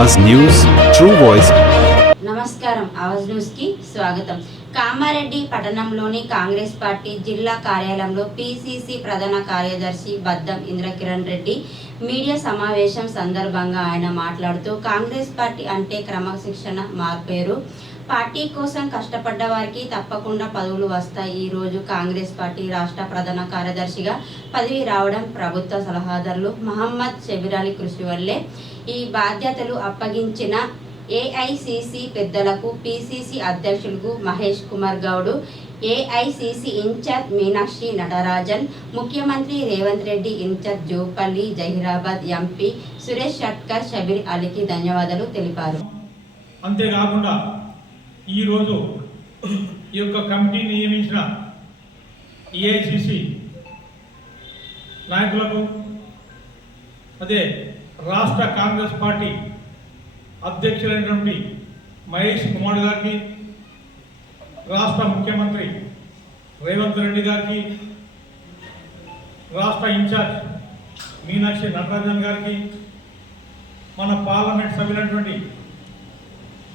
Awaaz news true voice. నమస్కారం ఆవాజ్ న్యూస్కి స్వాగతం. కామారెడ్డి పట్టణంలోని కాంగ్రెస్ పార్టీ జిల్లా కార్యాలయంలో పిసిసి ప్రధాన కార్యదర్శి బద్దం ఇంద్రకిరణ్ రెడ్డి మీడియా సమావేశం సందర్భంగా ఆయన మాట్లాడుతూ కాంగ్రెస్ పార్టీ అంటే క్రమశిక్షణ మార్పేరు. పార్టీ కోసం కష్టపడ్డ వారికి తప్పకుండా పదవులు వస్తాయి. ఈరోజు కాంగ్రెస్ పార్టీ రాష్ట్ర ప్రధాన కార్యదర్శిగా పదవి రావడం ప్రభుత్వ సలహాదారులు మహమ్మద్ షబీర్ కృషి వల్లే. ఈ బాధ్యతలు అప్పగించిన ఏఐసిసి పెద్దలకు పిసిసి అధ్యక్షులకు మహేష్ కుమార్ గౌడ్ ఏఐసిసి ఇన్ఛార్జ్ మీనాక్షి నటరాజన్ ముఖ్యమంత్రి రేవంత్ రెడ్డి ఇన్ఛార్జ్ జోపల్లి జహీరాబాద్ ఎంపీ సురేష్ షట్కర్ షబీర్ అలీకి ధన్యవాదాలు తెలిపారు. అంతేకాకుండా ఈరోజు ఈ యొక్క కమిటీని నియమించిన ఏఐసిసి నాయకులకు అదే రాష్ట్ర కాంగ్రెస్ పార్టీ అధ్యక్షులైనటువంటి మహేష్ కుమార్ గారికి రాష్ట్ర ముఖ్యమంత్రి రేవంత్ రెడ్డి గారికి రాష్ట్ర ఇన్ఛార్జ్ మీనాక్షి నటరాజన్ గారికి మన పార్లమెంట్ సభ్యులైనటువంటి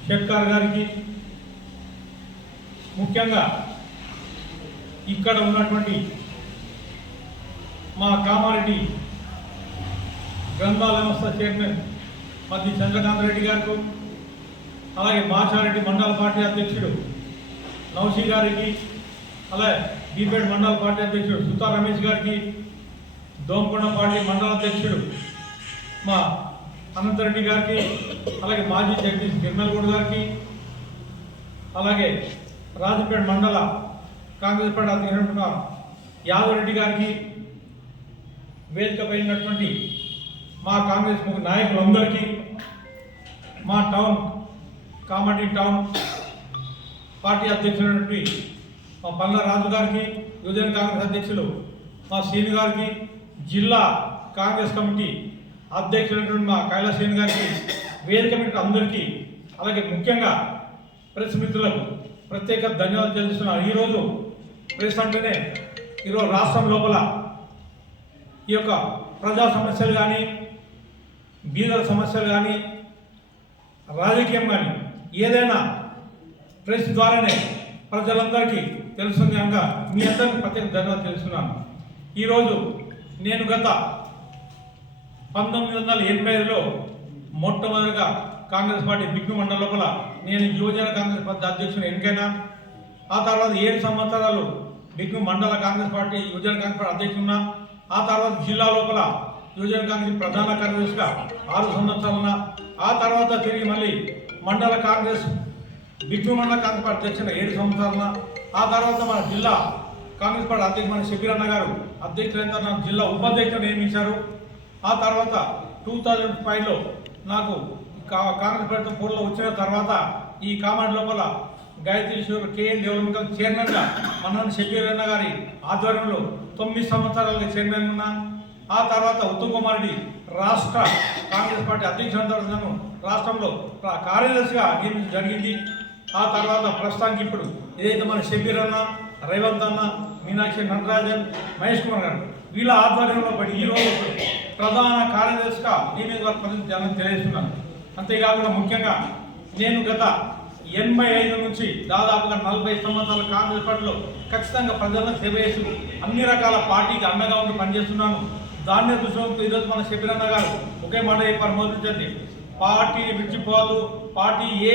షెట్కార్ గారికి ముఖ్యంగా ఇక్కడ ఉన్నటువంటి మా కామారెడ్డి గ్రంథాల సంస్థ చైర్మన్ పద్ది చంద్రకాంత్ రెడ్డి గారికి అలాగే మాచారెడ్డి మండల పార్టీ అధ్యక్షుడు నౌషి గారికి అలాగే బీపేట మండల పార్టీ అధ్యక్షుడు సుతా రమేష్ గారికి దోమకొండ పార్టీ మండల అధ్యక్షుడు మా అనంతరెడ్డి గారికి అలాగే మాజీ జగదీష్ గిర్మల్గూడ్ గారికి అలాగే రాజపేట మండల కాంగ్రెస్ పార్టీ అధ్యక్షుడు యాదవ్ రెడ్డి గారికి వేదిక పైనటువంటి మా కాంగ్రెస్ ముఖ్య నాయకులందరికీ మా టౌన్ కామారెడ్డి టౌన్ పార్టీ అధ్యక్షుడైనటువంటి మా పల్ల రాజు గారికి యువజన కాంగ్రెస్ అధ్యక్షులు మా శ్రీను గారికి జిల్లా కాంగ్రెస్ కమిటీ అధ్యక్షుడైనటువంటి మా కైలాసేని గారికి వేదిక మీద అందరికీ అలాగే ముఖ్యంగా ప్రెస్ మిత్రులకు ప్రత్యేక ధన్యవాదాలు తెలుస్తున్నాను ఈరోజు ప్రెస్ అంటేనే ఈరోజు రాష్ట్రం లోపల ఈ యొక్క ప్రజా సమస్యలు కానీ బీదల సమస్యలు కానీ రాజకీయం కానీ ఏదైనా ప్రెస్ ద్వారానే ప్రజలందరికీ తెలుస్తుంది కనుక మీ అందరికీ ప్రత్యేక ధన్యవాదాలు తెలుస్తున్నాను. ఈరోజు నేను గత పంతొమ్మిది వందల ఎనభై ఐదులో మొట్టమొదటిగా కాంగ్రెస్ పార్టీ బిగ్గు మండల లోపల నేను యువజన కాంగ్రెస్ పార్టీ అధ్యక్షుడు ఎన్నికైనా ఆ తర్వాత ఏడు సంవత్సరాలు బిగ్గు మండల కాంగ్రెస్ పార్టీ యువజన కాంగ్రెస్ పార్టీ అధ్యక్షున్నా ఆ తర్వాత జిల్లా లోపల యువజన కాంగ్రెస్ ప్రధాన కార్యదర్శిగా ఆరు సంవత్సరాలున్న ఆ తర్వాత తిరిగి మళ్ళీ మండల కాంగ్రెస్ బిగ్గు మండల కాంగ్రెస్ పార్టీ అధ్యక్షుడు ఏడు సంవత్సరాలున్న ఆ తర్వాత మన జిల్లా కాంగ్రెస్ పార్టీ అధ్యక్షుడు మన షబీర్ అన్న గారు అధ్యక్షులైన జిల్లా ఉపాధ్యక్షుడు నియమించారు. ఆ తర్వాత టూ థౌజండ్ ఫైవ్లో నాకు కాంగ్రెస్ ప్రభుత్వం వచ్చిన తర్వాత ఈ కామాండ్ లోపల గాయత్రి కేఎన్ డెవలప్మెంట్ చైర్మన్గా మన్నన్ షబీర్ గారి ఆధ్వర్యంలో తొమ్మిది సంవత్సరాలుగా చైర్మన్ ఉన్నా ఆ తర్వాత ఉత్తమ్ కుమార్ రెడ్డి రాష్ట్ర కాంగ్రెస్ పార్టీ అధ్యక్షుడు రాష్ట్రంలో కార్యదర్శిగా నియమించడం జరిగింది. ఆ తర్వాత ప్రస్తుతానికి ఇప్పుడు ఏదైతే మన షబీర్ అన్న రేవంత్ అన్న మీనాక్షి నటరాజన్ మహేష్ కుమార్ గారు వీళ్ళ ఆధ్వర్యంలో పడి ఈరోజు ప్రధాన కార్యదర్శిగా నియమిత తెలియజేస్తున్నాను అంతేకాకుండా ముఖ్యంగా నేను గత ఎనభై ఐదు నుంచి దాదాపుగా నలభై సంవత్సరాల కాంగ్రెస్ పార్టీలో ఖచ్చితంగా ప్రజలను సేవ చేస్తూ అన్ని రకాల పార్టీకి అండగా ఉండి పనిచేస్తున్నాను. దాన్ని దృష్టిలో ఈరోజు మన శబిరన్న గారు ఒకే మాట చెప్పారు మొదటి పార్టీని విడిచిపోదు. పార్టీ ఏ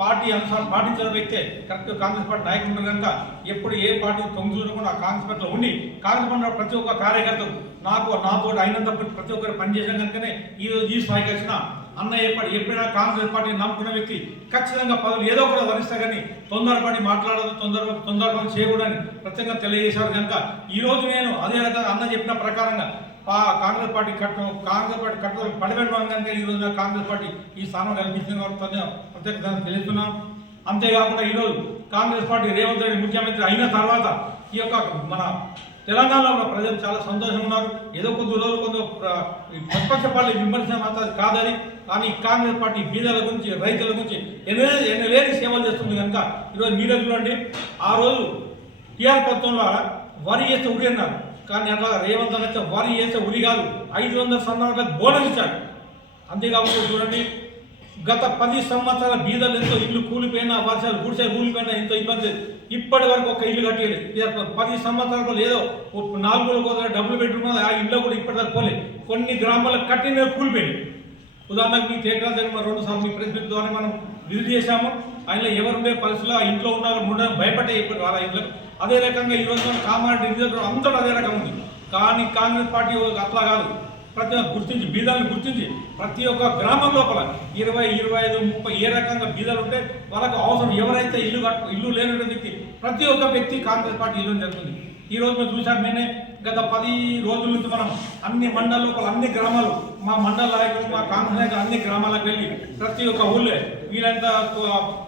పార్టీ అనుసారం పాటించిన వ్యక్తే కరెక్ట్ కాంగ్రెస్ పార్టీ నాయకులు కనుక ఎప్పుడు ఏ పార్టీ తొంగిచూడకుండా కాంగ్రెస్ పార్టీలో ఉండి కాంగ్రెస్ పార్టీ ప్రతి ఒక్క కార్యకర్త నాకు నాతో అయినంత ప్రతి ఒక్కరు పనిచేసిన కనుకనే ఈ రోజు ఈ స్థాయికి వచ్చిన అన్న ఎప్పటి ఎప్పుడైనా కాంగ్రెస్ పార్టీని నమ్ముకున్న వ్యక్తి ఖచ్చితంగా పదవులు ఏదో ఒకటి వరిస్తా కానీ తొందరపడి మాట్లాడదు తొందర తొందరపడి చేయకూడదని ప్రత్యేకంగా తెలియజేశారు కనుక ఈరోజు నేను అదే రకంగా అన్న చెప్పిన ప్రకారంగా కాంగ్రెస్ పార్టీ కట్టడం కాంగ్రెస్ పార్టీ కట్టడం పడిపెట్టడం కనుక ఈ రోజున కాంగ్రెస్ పార్టీ ఈ స్థానం కల్పించిన ప్రత్యేక తెలుస్తున్నాం అంతేకాకుండా ఈరోజు కాంగ్రెస్ పార్టీ రేవంత్ రెడ్డి ముఖ్యమంత్రి అయిన తర్వాత ఈ యొక్క మన తెలంగాణలో ఉన్న ప్రజలు చాలా సంతోషంగా ఉన్నారు. ఏదో కొద్ది రోజులు కొంత ప్రతిపక్ష పార్టీ విమర్శ మాత్రం కాదని కానీ కాంగ్రెస్ పార్టీ బీదల గురించి రైతుల గురించి ఎన్ని ఎన్నలేని సేవలు చేస్తుంది కనుక ఈరోజు మీరే చూడండి. ఆ రోజు టీఆర్ ప్రభుత్వంలో వరి వేస్తే ఉరి అన్నారు. కానీ అట్లా రేవంత్ అయితే వరి చేస్తే ఉరి కాదు. ఐదు వందల సన్నాలకు బోనస్ ఇచ్చాడు. అంతేకాకుండా చూడండి గత పది సంవత్సరాల బీదలు ఎంతో ఇల్లు కూలిపోయినా వర్షాలు గుడిసే కూలిపోయినా ఎంతో ఇబ్బంది. ఇప్పటి వరకు ఒక ఇల్లు కట్టలేదు పది సంవత్సరాలు లేదో నాలుగు రోజులకు డబ్బులు పెట్టుకున్నది ఆ ఇల్లు కూడా ఇప్పటిదాకా పోలేదు. కొన్ని గ్రామాలకు కట్టిన కూలిపోయింది ఉదాహరణకు మీ తేకరాల దగ్గర రెండు సార్లు మీ ప్రెస్ మీట్ ద్వారా మనం విజిట్ చేశాము. ఆయన ఎవరుండే పరిస్థితుల్లో ఆ ఇంట్లో ఉన్న ఉండడం భయపడే ఇప్పుడు వాళ్ళ ఇంట్లో. అదే రకంగా ఈ రోజు కామారెడ్డి నియోజకవర్గం అంతటా అదే రకం ఉంది. కానీ కాంగ్రెస్ పార్టీ అట్లా కాదు. ప్రతి ఒక్క గుర్తించి బీదాలను గుర్తించి ప్రతి ఒక్క గ్రామం లోపల ఇరవై ఇరవై ఐదు ముప్పై ఏ రకంగా బీదాలు ఉంటే వాళ్ళకు అవసరం ఎవరైతే ఇల్లు కట్టు ఇల్లు లేనటువంటి వ్యక్తి ప్రతి ఒక్క వ్యక్తి కాంగ్రెస్ పార్టీ ఇల్లు జరుగుతుంది. ఈ రోజు మేము చూసాం నేనే గత పది రోజుల నుంచి మనం అన్ని మండల లోపల అన్ని గ్రామాలు మా మండల నాయకులు మా కాంగ్రెస్ నాయకులు అన్ని గ్రామాలకు వెళ్ళి ప్రతి ఒక్క ఊళ్ళో వీళ్ళంతా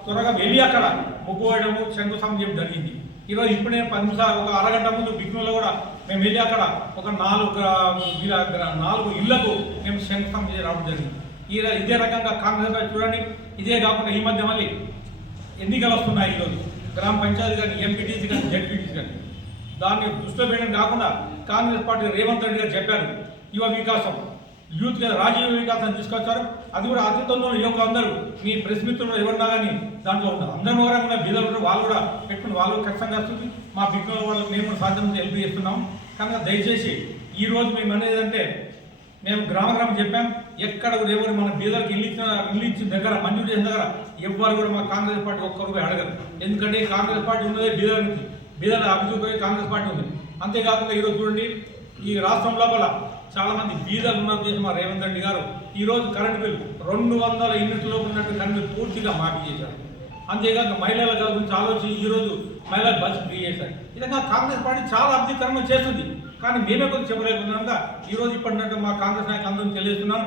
త్వరగా వెళ్ళి అక్కడ ముగ్గు వేయడము శంకుస్థాపన చేయడం జరిగింది. ఈరోజు ఇప్పుడే పది నిమిషాలు ఒక అరగంట ముందు బిగ్నోలో కూడా మేము వెళ్ళి అక్కడ ఒక నాలుగు నాలుగు ఇళ్ళకు మేము శంకుస్థాపన చేసి రావడం జరిగింది. ఈ ఇదే రకంగా కాంగ్రెస్ చూడండి ఇదే కాకుండా ఈ మధ్య మళ్ళీ ఎన్నికలు వస్తున్నాయి ఈరోజు. గ్రామ పంచాయతీ కానీ ఎంపీటీసీ కానీ జడ్పీటీసీ కానీ దాన్ని దృష్టిలో పెట్టడం కాకుండా కాంగ్రెస్ పార్టీ రేవంత్ రెడ్డి గారు చెప్పారు యువ వికాసం. యూత్ కదా రాజీవ్ వికాసం తీసుకొచ్చారు. అది కూడా అతి ఈ యొక్క అందరూ మీ ప్రెస్ మిత్రులు ఎవరున్నా కానీ దాంట్లో ఉన్నారు అందరం వరకు కూడా బీదలు ఉన్నారు వాళ్ళు కూడా పెట్టుకుని వాళ్ళు ఖచ్చితంగా వస్తుంది. మా బిగ్నల వాళ్ళు మేము కూడా సాధ్యం హెల్ప్ చేస్తున్నాం. కనుక దయచేసి ఈ రోజు మేము అనేది అంటే మేము గ్రామ గ్రామం చెప్పాం. ఎక్కడ కూడా ఎవరు మన బీదలకు ఇల్లు ఇచ్చిన ఇల్లు ఇచ్చిన దగ్గర మంజూరు చేసిన దగ్గర ఎవ్వరు కూడా మా కాంగ్రెస్ పార్టీ ఒక్క రూపాయి అడగరు. ఎందుకంటే కాంగ్రెస్ పార్టీ ఉన్నదే బీదర్ నుంచి. బీదర్ అభివృద్ధి కాంగ్రెస్ పార్టీ ఉంది. అంతేకాకుండా ఈరోజు చూడండి ఈ రాష్ట్రం లోపల చాలామంది బీదలు ఉన్న చేసి మా రేవంత్ రెడ్డి గారు ఈరోజు కరెంట్ బిల్ రెండు వందల యూనిట్ల ఉన్నట్టు కరెంట్ బిల్ పూర్తిగా మాఫీ చేశారు. అంతేకాక మహిళల గురించి ఆలోచించి ఈ రోజు మహిళలకు బస్సు ఫ్రీ చేశారు. ఈ విధంగా కాంగ్రెస్ పార్టీ చాలా అభివృద్ధి చేస్తుంది. కానీ మేమే కొంచెం చెప్పలేకుండా ఈ రోజు ఇప్పటినట్టు మా కాంగ్రెస్ నాయకులు అందరం తెలియజేస్తున్నాను